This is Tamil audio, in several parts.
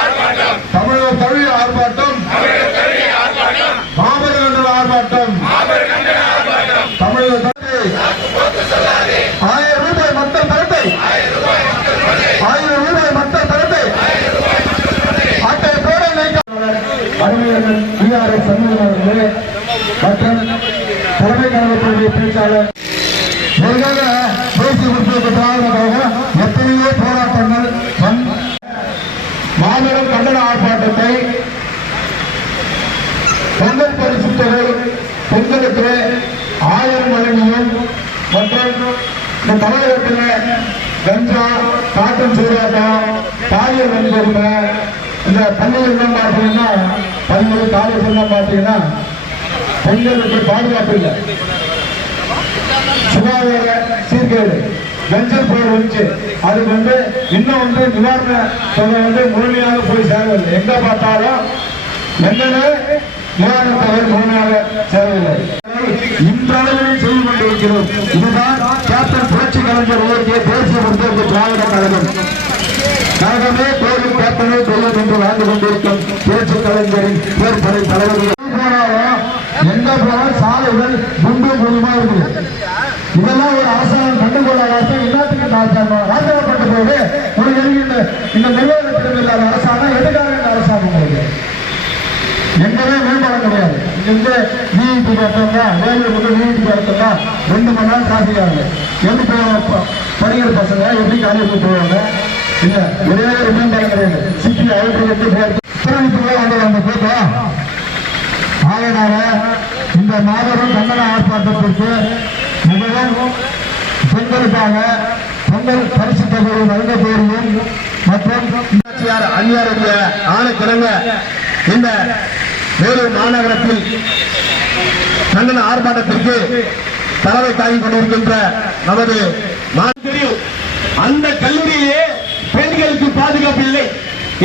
ஆர்ப்பாட்டம் தமிழக தழுவிய ஆர்ப்பாட்டம் மாபெரும் ஆர்ப்பாட்டம் தமிழக 1000 ரூபாய் மக்கள் பணத்தை 1000 ரூபாய் மக்கள் பணத்தை அட்டை போட அறிவியர்கள் டிஆர்எஸ் சண்முகர்களே மற்றும் தலைமை கழகத்துடைய பேச்சாளர் தேசிய முற்போக்கு திராவிடமாக எத்தனையோ போராட்டங்கள் மாபெரும் கண்டன ஆர்ப்பாட்டத்தை பொங்கல் பரிசு தொகை பொங்கலுக்கு 1000 மணியும் மற்றும் இந்த தமிழகத்தில் கஞ்சா காட்டன் சூறாட்டம் பாலியல் வன்கொடுமை இந்த பள்ளிகள் பார்த்தீங்கன்னா பள்ளி காலேஜ் பார்த்தீங்கன்னா பெண்களுக்கு பாதுகாப்பு இல்லை, சுகாதார சீர்கேடு கஞ்சல் போர் வந்துச்சு. அது இன்னும் நிவாரண தொகை முழுமையாக போய் சேரவில்லை. எங்க பார்த்தாலும் என்னென்ன நிவாரண தொகை முழுமையாக சேரவில்லை. இன்றளவில் செய்து கொண்டிருக்கிறோம். இதுதான் கேப்டன் புரட்சி கலைஞர் உயர்த்திய தேசிய முற்போக்கு திராவிட கழகம். கழகமே கோவில் கேப்டனே தொழில் என்று வாழ்ந்து கொண்டிருக்கும் புரட்சி கலைஞரின் பேர்படை தலைவர்கள் எங்க போனாலும் சாலைகள் குண்டு குழுமா இருக்குது. இதெல்லாம் ஒரு அரசாங்கம் கண்டுகொள்ளாத எல்லாத்துக்கும் ராஜாப்பட்ட போது உனக்கு இந்த நிர்வாகத்திடம் இல்லாத அரசாங்கம் எதுக்காக இந்த அரசாங்கம் போகுது? எங்கவே மேம்பாலம் கிடையாது. இங்க நீதி பார்த்தோம்னா வேலைக்கு நீதி பார்த்தோம்னா 2 மணி நேரம் டிராபிக் ஆகுது. எப்படி போவாங்க படிக்கிற பசங்க, எப்படி காலேஜுக்கு போவாங்க? இல்ல ஒரே ஒரு மேம்பாலம் கிடையாது. சிட்டி அந்த போட்டோம். ஆகையினால இந்த மாபெரும் கண்டன ஆர்ப்பாட்டத்திற்கு மிகவும் பெண்களுக்காக பொங்கல் பரிசு தொகை வழங்க கோரியும் மற்றும் அந்நியாருடைய ஆணைக்கிழங்க இந்த வேலூர் மாநகரத்தில் கண்டன ஆர்ப்பாட்டத்திற்கு தலைமை தாங்கிக் கொண்டிருக்கின்ற நமது தெரியும். அந்த கல்லூரியிலே பெண்களுக்கு பாதுகாப்பு இல்லை.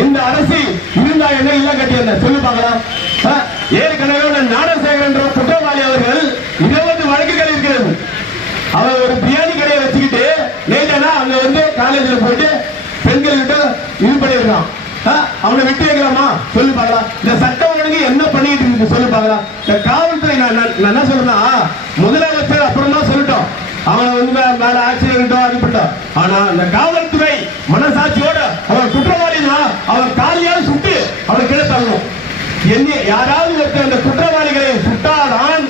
இந்த அரசு இருந்தா என்ன இல்ல கட்டி என்ன சொல்லி பார்க்கலாம். ஏற்கனவே நாடசேகர் என்ற குற்றவாளி அவர்கள் 20 வழக்குகள் இருக்கிறது. அவர் ஒரு பிரியாணி கடையை வச்சுக்கிட்டு நேற்றனா அங்க காலேஜில் போயிட்டு பெண்கள் கிட்ட இது பண்ணிருக்கான். அவனை விட்டு வைக்கலாமா சொல்லி பார்க்கலாம். இந்த சட்டம் ஒழுங்கு என்ன பண்ணிட்டு இருக்கு சொல்லி பார்க்கலாம். இந்த காவல்துறை நான் என்ன சொல்றேன்னா, முதலமைச்சர் அப்புறமா சொல்லிட்டோம், அவனை மேல ஆக்சிடென்ட்டோ அனுப்பிட்டோம். ஆனா இந்த காவல்துறை மனசாட்சியோட அவன் குற்றவாளினா அவன் காலியால் சுட்டு அவனை கீழே தள்ளணும். யாராவது ஒருத்தர் அந்த குற்றவாளிகளை சுட்டாதான்,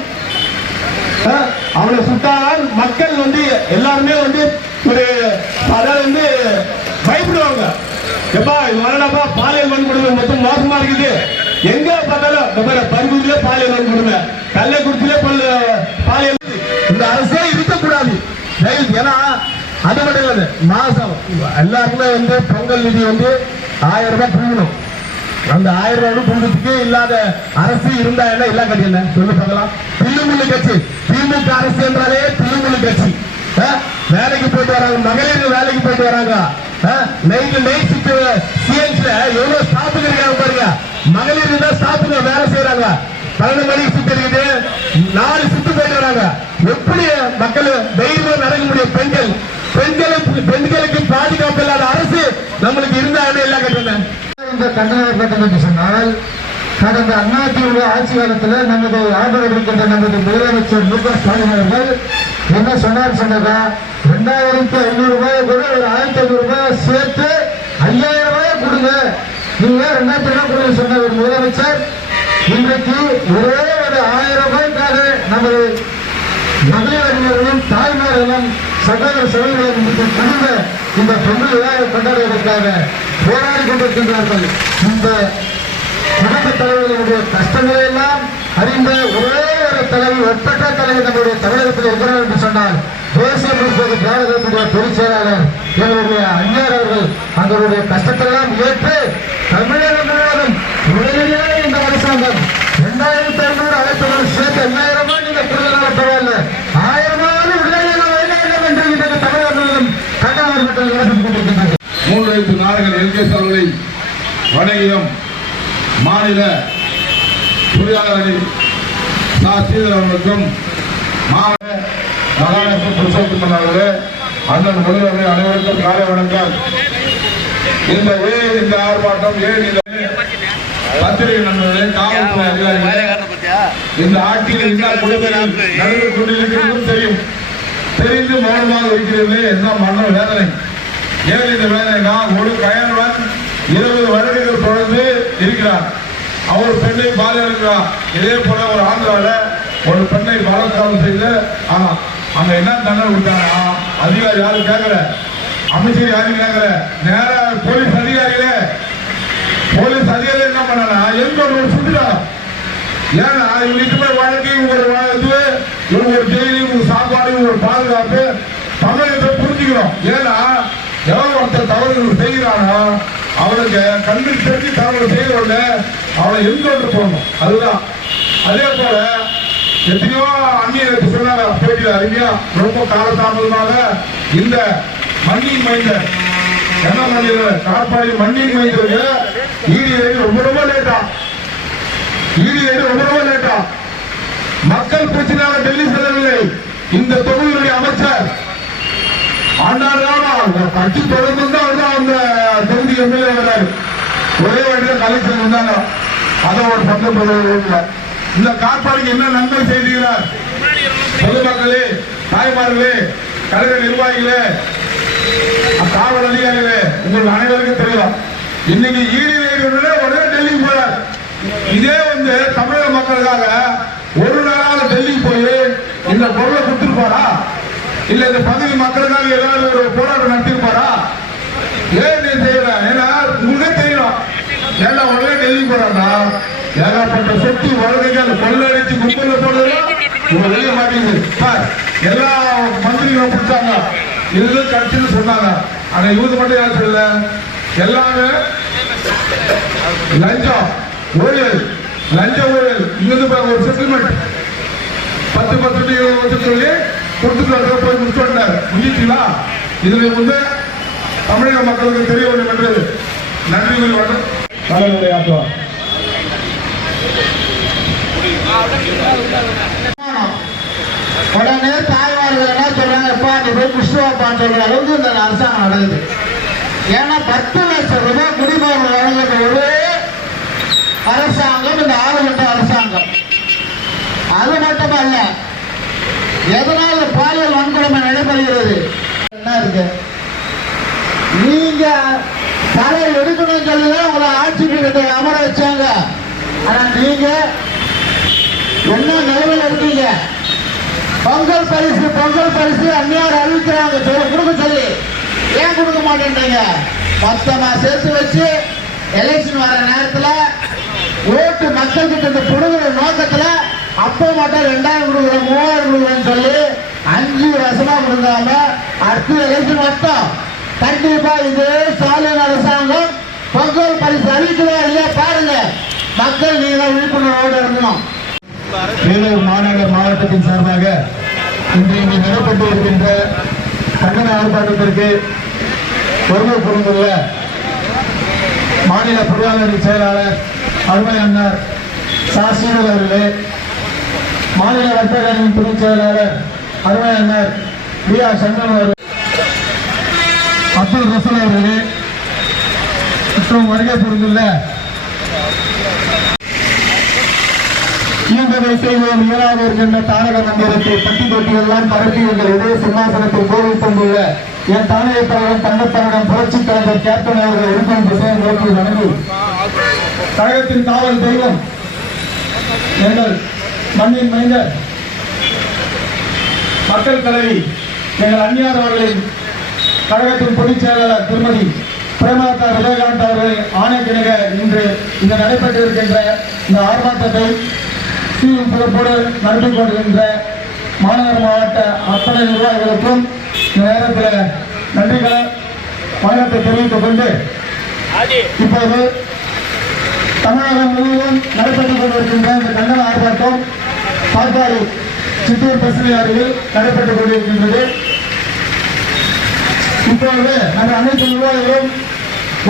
அவனை சுட்டாதான் மக்கள் எல்லாருமே ஒரு அதாவது பயப்படுவாங்க. எப்பா வரலாப்பா பாலியல் வன்கொடுமை மொத்தம் மோசமா இருக்குது. எங்க பார்த்தாலும் பருகுதியில பாலியல் வன்கொடுமை, கள்ளக்குறிச்சியில பாலியல். இந்த அரசே இருக்கக்கூடாது. ஏன்னா அது மட்டும் இல்லை, மாசம் எல்லாருக்குமே பொங்கல் நிதி 1000 ரூபாய் கொடுக்கணும். அந்த 1000 ரூபாய் கொடுக்கறதுக்கு இல்லாத அரசு இருந்தா என்ன இல்ல கட்டி என்ன சொல்லி பார்க்கலாம். தில்லுமுள்ளு கட்சி திமுக அரசு என்றாலே தில்லுமுள்ளு கட்சி. வேலைக்கு போயிட்டு வராங்க, மகளிர் வேலைக்கு போயிட்டு வராங்க. நைட் ஷிஃப்ட் சிஎன்ஸ்ல எவ்வளவு ஸ்டாஃபுங்க இருக்காங்க பாருங்க. மகளிர் தான் ஸ்டாஃபுங்க வேலை செய்யறாங்க. 12 மணிக்கு ஷிஃப்ட் இருக்குது, 4 ஷிஃப்ட் போயிட்டு வராங்க. எப்படி மக்கள் தைரியமா நடக்க முடியும்? பெண்களுக்கு பாதுகாப்பு இல்லாத அரசு நம்மளுக்கு இருந்தா எல்லாம் கட்டுங்க. இந்த கண்டன சொன்னால் கடந்த அதிமுக ஆட்சி காலத்தில் நமது ஆதரவு இருக்கின்ற நமது முதலமைச்சர் மு க ஸ்டாலின் அவர்கள் என்ன சொன்னார்? 2500 ரூபாய் கூட ஒரு 1500 ரூபாய் சேர்த்து 5000 ரூபாய் கொடுங்க, நீங்க 2000 ரூபாய் கொடுங்க சொன்ன ஒரு முதலமைச்சர் இன்றைக்கு ஒரே ஒரு 1000 ரூபாய்க்காக நமது மகளிர்களும் தாய்மார்களும் சகோதர சகோதரர்களும் குடும்ப இந்த பொங்கல் விழாவை கொண்டாடுவதற்காக போராடி கொண்டிருக்கின்றார்கள். இந்த குடும்ப தலைவர்களுடைய கஷ்டங்களை எல்லாம் அறிந்த ஒரே ஒரு தலைவர், ஒப்பற்ற தலைவர் நம்முடைய தமிழகத்தில் இருக்கிறார் என்று சொன்னால் தேசிய முற்போக்கு திராவிடத்தினுடைய பொதுச் செயலாளர் எங்களுடைய அந்நியார் அவர்கள் அவர்களுடைய கஷ்டத்தெல்லாம் ஏற்று தமிழகம் முழுவதும் உடனடியாக இந்த அரசாங்கம் 2500 அழைப்புகள் சேர்த்து 5000 ரூபாய் நீங்க கொடுக்கறதால பரவாயில்ல, 1000 ரூபாய் உடனடியாக வைநாயகம் என்று இன்றைக்கு தமிழகம் முழுவதும் கண்டன ஆர்ப்பாட்டம் நடத்தி கொண்டிருக்கின்றனர். 3 நாடுகள் எல்கேஎஸ் அவர்களை வணங்கியும் மாநில பொறியாளர் அணி ஸ்ரீதர் அவர்களுக்கும் மாகாண புருஷோத்தமன் அவர்களே, அண்ணன் முதல்வர்கள் அனைவருக்கும் காலை வணக்கம். இந்த ஆர்ப்பாட்டம் ஏன் இந்த பத்திரிகை நண்பர்களே, காவல்துறை அதிகாரிகளே, இந்த ஆட்சியில் என்ன குடிமையில் நடந்து கொண்டிருக்கிறதும் தெரியும். தெரிந்து மௌனமாக இருக்கிறது என்ன மன வேதனை. ஏன் இந்த வேதனைனா, ஒரு கயவன் 20 வருடங்கள் தொடர்ந்து இருக்கிறார். அவர் பெண்ணை பாலியலுக்கிறார். இதே போல ஒரு ஆந்திரால ஒரு பெண்ணை பலாத்காரம் செய்து அங்க என்ன தண்டனை கொடுத்தாங்க? அதிகாரி யாரும் கேட்கல, அமைச்சர் யாரும் கேட்கல, நேரா போலீஸ் அதிகாரிகளே என்ன பண்ணா எங்க ஒரு சுற்றுலா. ஏன்னா இவங்க போய் வழக்கு, இவங்க ஒரு ஜெயிலு, இவங்க சாப்பாடு, இவங்க ஒரு பாதுகாப்பு தமிழகத்தை புரிஞ்சுக்கிறோம். ஏன்னா எவன் ஒருத்தர் தவறுகள் செய்கிறானோ அவனுக்கு கண்டு தெரிஞ்சு தவறு செய்யறோம்ல, அவனை எங்கொண்டு போகணும். அதுதான். அதே போல எத்தனையோ அந்நியருக்கு சொன்னாங்க பேட்டியில் அருமையா, ரொம்ப காலதாமதமாக இந்த மண்ணின் மைந்தர் என்ன மண்ணில் காப்பாடி மண்ணின் மைந்தருக்கு ஈடு ரொம்ப லேட்டா, ரொம்ப லேட்டா. மக்கள் பிரச்சனையாக டெல்லி செல்லவில்லை. இந்த தொகுதியுடைய அமைச்சர் கட்சி தொடர்ந்து தான் அந்த தொகுதி எம்எல்ஏ வர்றாரு. ஒரே வழியில் கலெக்டர் வந்தாங்க. அதை ஒரு பக்கம் இந்த காப்பாடிக்கு என்ன நன்மை செய்திருக்கிறார்? பொதுமக்களே, தாய்மார்களே, கழக நிர்வாகிகளே, காவல் அதிகாரிகளே, உங்களுக்கு அனைவருக்கும் தெரியும். இன்னைக்கு ஈடு உடனே டெல்லி போறார். இதே தமிழக மக்களுக்காக ஒரு நாளாக டெல்லி போய் இந்த பொருளை கொடுத்துருப்பாரா? இல்ல இந்த பகுதி மக்களுக்காக ஏதாவது ஒரு போராட்டம் நடத்திருப்பாரா? ஏன் நீ செய்யற? ஏன்னா உங்களுக்கே தெரியும். ஏன்னா உடனே டெல்லி போறாங்கன்னா ஏகப்பட்ட சொத்து வழக்குகள் கொள்ளடிச்சு கும்பல போடுறதும் இவங்க வெளிய மாட்டேங்குது. எல்லா மந்திரிகளும் பிடிச்சாங்க, இது கட்சின்னு சொன்னாங்க. ஆனா இவங்க மட்டும் யாரும் சொல்லல. எல்லாமே லஞ்சம் ஊழல், லஞ்ச ஊழல். இங்கிருந்து ஒரு செட்டில்மெண்ட் 10 சொல்லி கொடுத்துட்டு போய் முடிச்சுட்டார். முடிச்சுங்களா? இதுல தமிழக மக்களுக்கு தெரிய வேண்டும் என்று நன்றி ஆற்றுவார். உடனே தாய்மார்கள் என்ன சொல்றாங்க? நீ போய் குஷ்டுவாப்பான்னு சொல்ற அளவுக்கு இந்த அரசாங்கம் நடக்குது. ஏன்னா 10 லட்சம் ரூபாய் குடிமகன் வழங்குற ஒரே அரசாங்கம் இந்த ஆளுநர் அரசாங்கம். அது மட்டுமல்ல, எதனால பாலியல் வன்கொடுமை நடைபெறுகிறது என்ன இருக்கு? நீங்க தலை எடுக்கணும்னு சொல்லிதான் உங்களை ஆட்சி பீடத்தை அமர வச்சாங்க. ஆனா நீங்க என்ன நிலைமையில இருக்கீங்க? பொங்கல் பரிசு அந்நியார் அறிவிக்கிறாங்க கொடுக்க சொல்லி, ஏன் கொடுக்க மாட்டேன்றீங்க? மொத்தமா சேர்த்து வச்சு எலெக்ஷன் வர நேரத்துல ஓட்டு மக்கள் கிட்ட கொடுக்கிற நோக்கத்துல அப்போ மட்டும் 2000 கொடுக்குறோம் 3000 கொடுக்குறோம்னு சொல்லி 5 வருஷமா கொடுக்காம அடுத்த எலெக்ஷன் மட்டும் கண்டிப்பா இதே ஸ்டாலின் அரசாங்கம் பொங்கல் பரிசு அறிவிக்கிறதா இல்லையா பாருங்க. மக்கள் நீங்க விழிப்புணர்வோடு இருக்கணும். வேலூர் மாநகர் மாவட்டத்தின் சார்பாக இன்று இங்கு நடைபெற்று இருக்கின்ற கண்டன ஆர்ப்பாட்டத்திற்கு வருகை புரிந்துள்ள மாநில பொருளாதார செயலாளர் அருமை அண்ணர் சாசீனர் அவர்களே, மாநில வர்த்தக அணியின் துணைச் செயலாளர் அருமை அண்ணர் வி.ஆர். சங்கர் அவர்கள், அப்துல் ரசூல் அவர்களே மற்றும் வருகை புரிந்துள்ள ஈந்ததை செய்வோம் இயலாத இருக்கின்ற தாரக மந்திரத்தை பட்டி தொட்டியெல்லாம் பரப்பி எங்கள் இதய சிம்மாசனத்தில் கோவில் கொண்டுள்ள என் தானே தலைவன் தங்கத்தவனம் புரட்சி தலைவர் கேப்டன் அவர்கள் உறுப்பினர் திசையை நோக்கி வணங்கி, கழகத்தின் காவல் தெய்வம் எங்கள் மண்ணின் மைந்தர் மக்கள் தலைவி எங்கள் அந்நியார் அவர்களின் கழகத்தின் பொதுச் செயலாளர் திருமதி பிரேமலதா விஜயகாந்த் அவர்கள் ஆணைக்கிணங்க இன்று இந்த நடைபெற்றிருக்கின்ற இந்த ஆர்ப்பாட்டத்தை சீரும் சிறப்போடு நடத்தி கொண்டிருக்கின்ற மாநகர மாவட்ட அத்தனை நிர்வாகிகளுக்கும் இந்த நேரத்தில் நன்றிகளை வணக்கத்தை தெரிவித்துக் கொண்டு, இப்போது தமிழகம் முழுவதும் நடைபெற்றுக் கொண்டிருக்கின்ற இந்த கண்டன ஆர்ப்பாட்டம் பாப்பாரி சித்தூர் பசுமை அருகில் நடைபெற்றுக் கொண்டிருக்கின்றது. இப்பொழுது நம்ம அனைத்து நிர்வாகிகளும்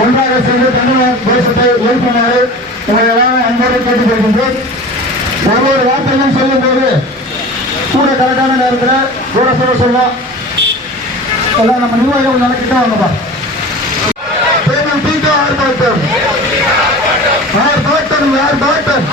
ஒன்றாக சென்று தமிழக தேசத்தை எழுப்புமாறு உங்களை எல்லாம் அன்போடு கேட்டுக் கொள்கின்றோம். ஒவ்வொரு வார்த்தையும் சொல்லும் போது கூட கரெக்டான நேரத்தில் கூட சொல்லலாம். எல்லாம் நம்ம நிர்வாகிகள் நினைக்கிட்டே வாங்கப்பா. ஆர்ப்பாட்டம்